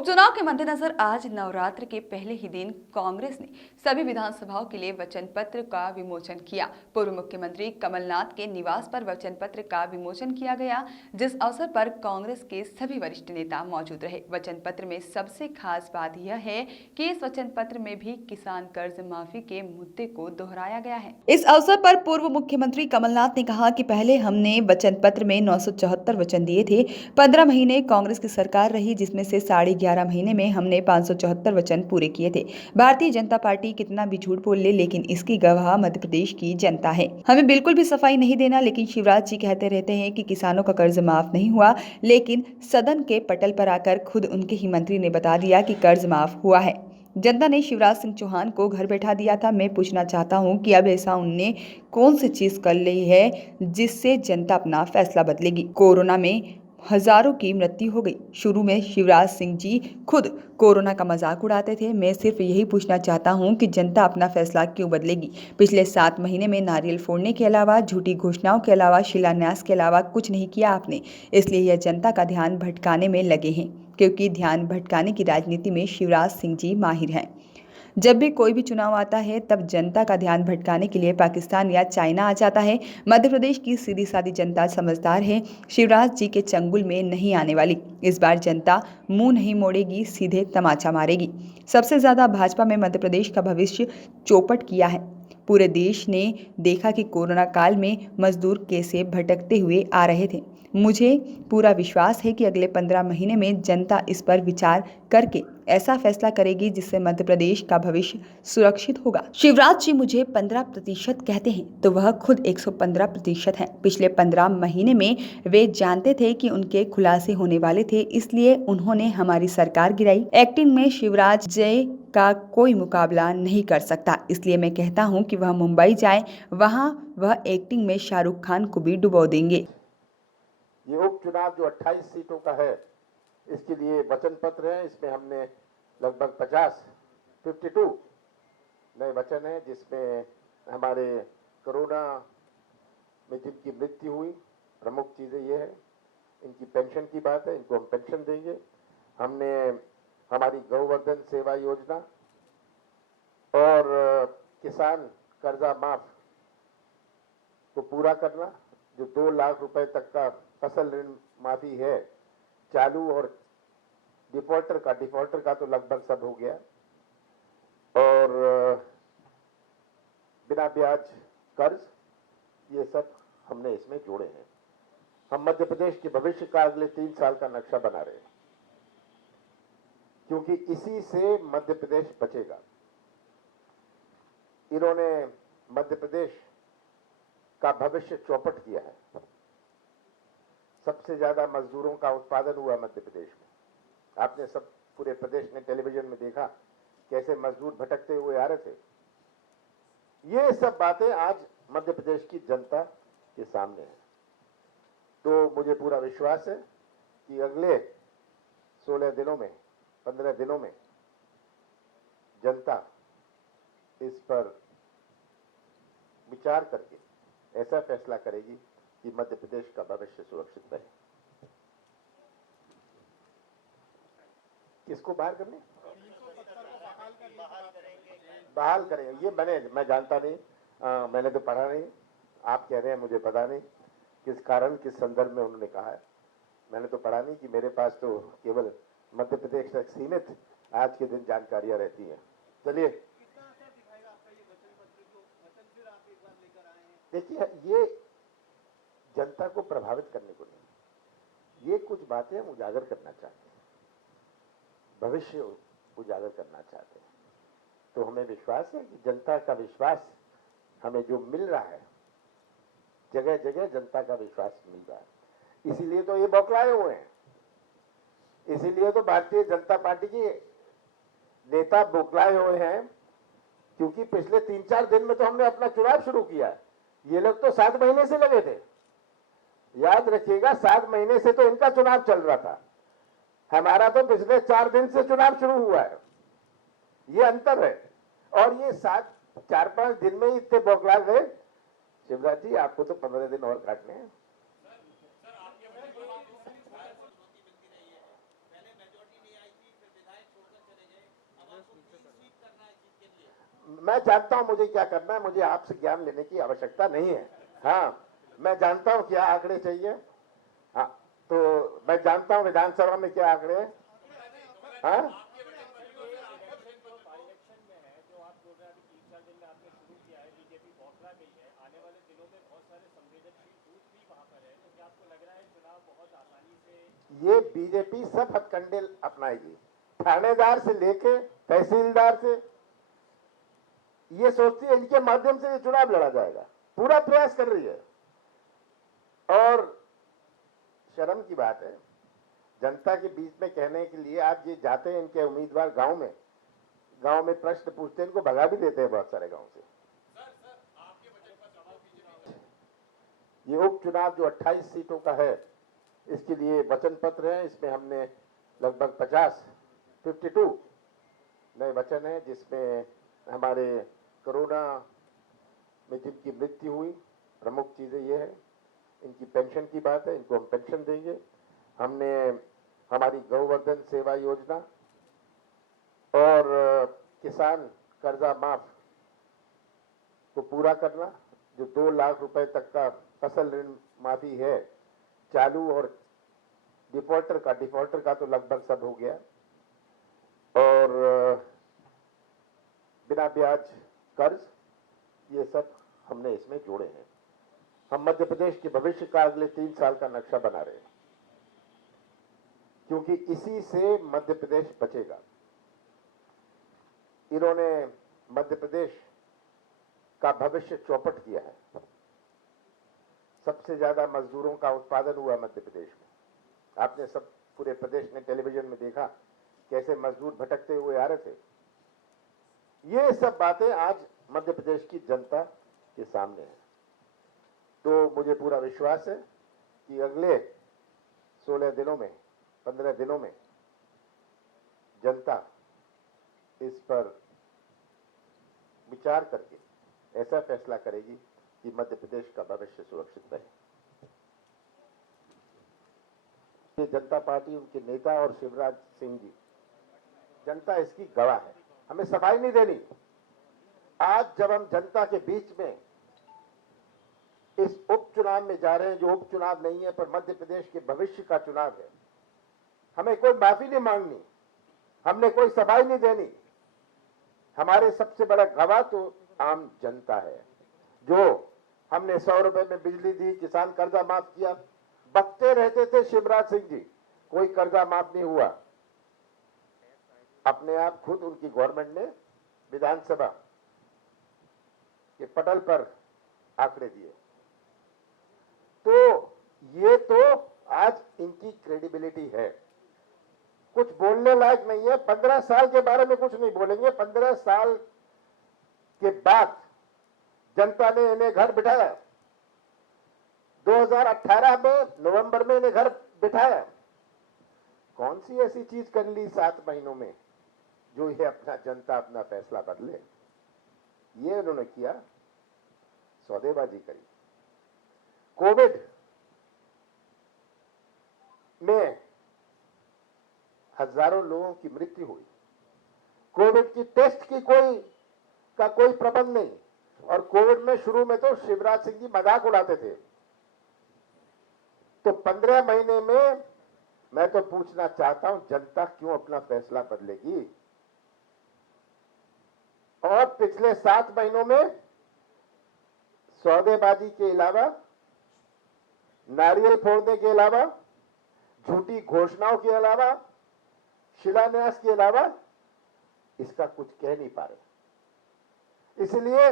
उपचुनाव के मद्देनजर आज नवरात्र के पहले ही दिन कांग्रेस ने सभी विधानसभाओं के लिए वचन पत्र का विमोचन किया। पूर्व मुख्यमंत्री कमलनाथ के निवास पर वचन पत्र का विमोचन किया गया, जिस अवसर पर कांग्रेस के सभी वरिष्ठ नेता मौजूद रहे। वचन पत्र में सबसे खास बात यह है कि इस वचन पत्र में भी किसान कर्ज माफी के मुद्दे को दोहराया गया है। इस अवसर पर पूर्व मुख्यमंत्री कमलनाथ ने कहा कि पहले हमने वचन पत्र में 974 वचन दिए थे। 15 महीने कांग्रेस की सरकार रही, जिसमें से 11.5 महीने में हमने 574 वचन पूरे किए थे। भारतीय जनता पार्टी कितना भी झूठ बोल ले, लेकिन इसकी गवाह मध्य प्रदेश की जनता है। हमें बिल्कुल भी सफाई नहीं देना, लेकिन शिवराज जी कहते रहते हैं कि किसानों का कर्ज माफ नहीं हुआ, लेकिन सदन के पटल पर आकर खुद उनके ही मंत्री ने बता दिया कि कर्ज माफ हुआ है। जनता ने शिवराज सिंह चौहान को घर बैठा दिया था। मैं पूछना चाहता हूं कि अब ऐसा उनने कौन सी चीज कर ली है जिससे जनता अपना फैसला बदलेगी। कोरोना में हजारों की मृत्यु हो गई। शुरू में शिवराज सिंह जी खुद कोरोना का मजाक उड़ाते थे। मैं सिर्फ यही पूछना चाहता हूं कि जनता अपना फैसला क्यों बदलेगी। पिछले 7 महीने में नारियल फोड़ने के अलावा, झूठी घोषणाओं के अलावा, शिलान्यास के अलावा कुछ नहीं किया आपने। इसलिए यह जनता का ध्यान भटकाने में लगे हैं, क्योंकि ध्यान भटकाने की राजनीति में शिवराज सिंह जी माहिर हैं। जब भी कोई भी चुनाव आता है, तब जनता का ध्यान भटकाने के लिए पाकिस्तान या चाइना आ जाता है। मध्य प्रदेश की सीधी सादी जनता समझदार है, शिवराज जी के चंगुल में नहीं आने वाली। इस बार जनता मुंह नहीं मोड़ेगी, सीधे तमाचा मारेगी। सबसे ज्यादा भाजपा में मध्य प्रदेश का भविष्य चौपट किया है। पूरे देश ने देखा कि कोरोना काल में मजदूर कैसे भटकते हुए आ रहे थे। मुझे पूरा विश्वास है कि अगले 15 महीने में जनता इस पर विचार करके ऐसा फैसला करेगी जिससे मध्य प्रदेश का भविष्य सुरक्षित होगा। शिवराज जी मुझे 15% कहते हैं, तो वह खुद 115% हैं। पिछले 15 महीने में वे जानते थे कि उनके खुलासे होने वाले थे, इसलिए उन्होंने हमारी सरकार गिराई। एक्टिंग में शिवराज जय का कोई मुकाबला नहीं कर सकता, इसलिए मैं कहता हूं कि वह मुंबई जाए, वहां वह एक्टिंग में शाहरुख खान को भी डुबो देंगे। ये उपचुनाव जो 28 सीटों का है, इसके लिए वचन पत्र है। इसमें हमने लगभग 52 नए वचन हैं, जिसमें हमारे कोरोना में जिनकी मृत्यु हुई, प्रमुख चीजें ये है, इनकी पेंशन की बात है, इनको हम पेंशन देंगे। हमने हमारी गौवर्धन सेवा योजना और किसान कर्जा माफ को पूरा करना, जो 2 लाख रुपए तक का फसल ऋण माफी है चालू, और डिफॉल्टर का तो लगभग सब हो गया, और बिना ब्याज कर्ज, ये सब हमने इसमें जोड़े हैं। हम मध्य प्रदेश के भविष्य का अगले 3 साल का नक्शा बना रहे हैं, क्योंकि इसी से मध्य प्रदेश बचेगा। इन्होंने मध्य प्रदेश का भविष्य चौपट किया है। सबसे ज्यादा मजदूरों का उत्पादन हुआ मध्य प्रदेश में। आपने सब पूरे प्रदेश में टेलीविजन में देखा कैसे मजदूर भटकते हुए आ रहे थे। ये सब बातें आज मध्य प्रदेश की जनता के सामने है। तो मुझे पूरा विश्वास है कि अगले 16 दिनों में, 15 दिनों में जनता इस पर विचार करके ऐसा फैसला करेगी कि मध्य प्रदेश का भविष्य सुरक्षित रहे। किसको बाहर करने? बहाल करेंगे, ये मैं जानता नहीं, मैंने तो पढ़ा नहीं। आप कह रहे हैं, मुझे पता नहीं किस कारण, किस संदर्भ में उन्होंने कहा है। मैंने तो पढ़ा नहीं, कि मेरे पास तो केवल मध्य प्रदेश तक सीमित आज के दिन जानकारियां रहती हैं। चलिए, देखिए, ये जनता को प्रभावित करने को नहीं, ये कुछ बातें हम उजागर करना चाहते हैं, भविष्य उजागर करना चाहते हैं। तो हमें विश्वास है कि जनता का विश्वास हमें जो मिल रहा है, जगह जगह जनता का विश्वास मिल रहा है। इसीलिए तो ये बौखलाए हुए हैं, इसीलिए तो भारतीय जनता पार्टी के नेता बौखलाए हुए हैं, क्योंकि पिछले 3-4 दिन में तो हमने अपना चुनाव शुरू किया है। ये लोग तो 7 महीने से लगे थे। याद रखिएगा, 7 महीने से तो इनका चुनाव चल रहा था, हमारा तो पिछले 4 दिन से चुनाव शुरू हुआ है। ये अंतर है। और ये 4-5 दिन में ही इतने बौखला गए। शिवराज जी, आपको तो 15 दिन और काटने हैं। मैं जानता हूं मुझे क्या करना है, मुझे आपसे ज्ञान लेने की आवश्यकता नहीं है। हाँ, मैं जानता हूं क्या आंकड़े चाहिए। हाँ, तो मैं जानता हूं विधानसभा में क्या आंकड़े हैं। हाँ, ये बीजेपी सब हथकंडे अपनाएगी, थानेदार से लेके तहसीलदार से, ये सोचती है इनके माध्यम से ये चुनाव लड़ा जाएगा, पूरा प्रयास कर रही है। और शर्म की बात है, जनता के बीच में कहने के लिए आज ये जाते हैं इनके उम्मीदवार गांव में प्रश्न पूछते हैं, इनको भगा भी देते हैं बहुत सारे गांव से। ये उपचुनाव जो 28 सीटों का है, इसके लिए वचन पत्र है, इसमें हमने लगभग 52 नए वचन है, जिसमें हमारे कोरोना में जिनकी मृत्यु हुई, प्रमुख चीजें ये है, इनकी पेंशन की बात है, इनको हम पेंशन देंगे। हमने हमारी गौवर्धन सेवा योजना और किसान कर्जा माफ को पूरा करना, जो 2 लाख रुपए तक का फसल ऋण माफी है चालू, और डिफॉल्टर का तो लगभग सब हो गया, और बिना ब्याज कर्ज, ये सब हमने इसमें जोड़े हैं। हम मध्य प्रदेश के भविष्य का अगले 3 साल का नक्शा बना रहे हैं, क्योंकि इसी से मध्य प्रदेश बचेगा। इन्होंने मध्य प्रदेश का भविष्य चौपट किया है। सबसे ज्यादा मजदूरों का उत्पादन हुआ मध्य प्रदेश में। आपने सब पूरे प्रदेश में टेलीविजन में देखा कैसे मजदूर भटकते हुए आ रहे थे। ये सब बातें आज मध्य प्रदेश की जनता के सामने है। तो मुझे पूरा विश्वास है कि अगले 16 दिनों में, 15 दिनों में जनता इस पर विचार करके ऐसा फैसला करेगी कि मध्य प्रदेश का भविष्य सुरक्षित रहे। जनता पार्टी, उनके नेता और शिवराज सिंह जी, जनता इसकी गवाह है। हमें सफाई नहीं देनी। आज जब हम जनता के बीच में इस उपचुनाव में जा रहे हैं, जो उपचुनाव नहीं है पर मध्य प्रदेश के भविष्य का चुनाव है, हमें कोई माफी नहीं मांगनी, हमने कोई सफाई नहीं देनी। हमारे सबसे बड़ा गवाह तो आम जनता है। जो हमने 100 रुपए में बिजली दी, किसान कर्जा माफ किया, बकते रहते थे शिवराज सिंह जी, कोई कर्जा माफ नहीं हुआ। अपने आप खुद उनकी गवर्नमेंट ने विधानसभा के पटल पर आंकड़े दिए। तो ये तो आज इनकी क्रेडिबिलिटी है, कुछ बोलने लायक नहीं है। 15 साल के बारे में कुछ नहीं बोलेंगे। 15 साल के बाद जनता ने इन्हें घर बिठाया। 2018 में नवंबर में इन्हें घर बिठाया। कौन सी ऐसी चीज कर ली 7 महीनों में जो ये जनता अपना फैसला बदले? ये उन्होंने किया, सौदेबाजी करी। कोविड में हजारों लोगों की मृत्यु हुई। कोविड की टेस्ट की कोई प्रबंध नहीं। और कोविड में शुरू में तो शिवराज सिंह जी मजाक उड़ाते थे। तो 15 महीने में मैं तो पूछना चाहता हूं, जनता क्यों अपना फैसला बदलेगी? और पिछले 7 महीनों में सौदेबाजी के अलावा, नारियल फोड़ने के अलावा, झूठी घोषणाओं के अलावा, शिलान्यास के अलावा इसका कुछ कह नहीं पा रहे। इसलिए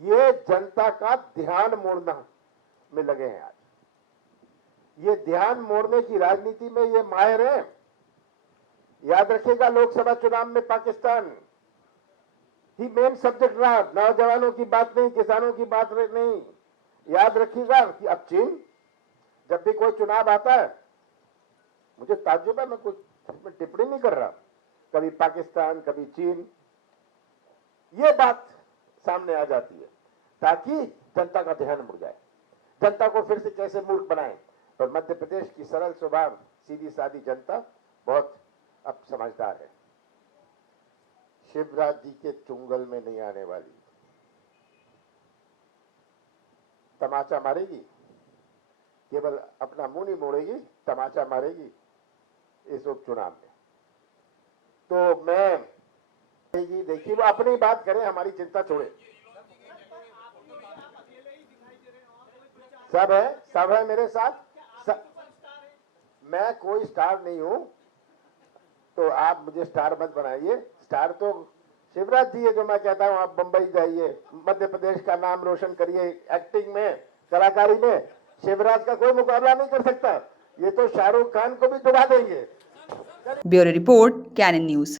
ये जनता का ध्यान मोड़ना में लगे हैं आज। ये ध्यान मोड़ने की राजनीति में ये माहिर है। याद रखिएगा, लोकसभा चुनाव में पाकिस्तान ही मेन सब्जेक्ट रहा। नौजवानों की बात नहीं, किसानों की बात नहीं। याद रखिएगा कि अब चीन, जब भी कोई चुनाव आता है, मुझे ताज्जुब है, मैं कुछ टिप्पणी नहीं कर रहा, कभी पाकिस्तान कभी चीन, ये बात सामने आ जाती है ताकि जनता का ध्यान मुड़ जाए, जनता को फिर से कैसे मूर्ख बनाए। और मध्य प्रदेश की सरल स्वभाव, सीधी सादी जनता बहुत अब समझदार है। शिवराज जी के चुंगल में नहीं आने वाली। तमाचा मारेगी, केवल अपना मुंह नहीं मोड़ेगी, तमाचा मारेगी इस उपचुनाव में। तो मैं देखिए, वो अपनी बात करें, हमारी चिंता छोड़े। सब है मेरे साथ। मैं कोई स्टार नहीं हूं, तो आप मुझे स्टार मत बनाइए। स्टार तो शिवराज जी है। जो मैं कहता हूं, आप बंबई जाइए, मध्य प्रदेश का नाम रोशन करिए, एक्टिंग में, कलाकारी में शिवराज का कोई मुकाबला नहीं कर सकता। ये तो शाहरुख खान को भी दबा देंगे। ब्यूरो रिपोर्ट, कैनन न्यूज।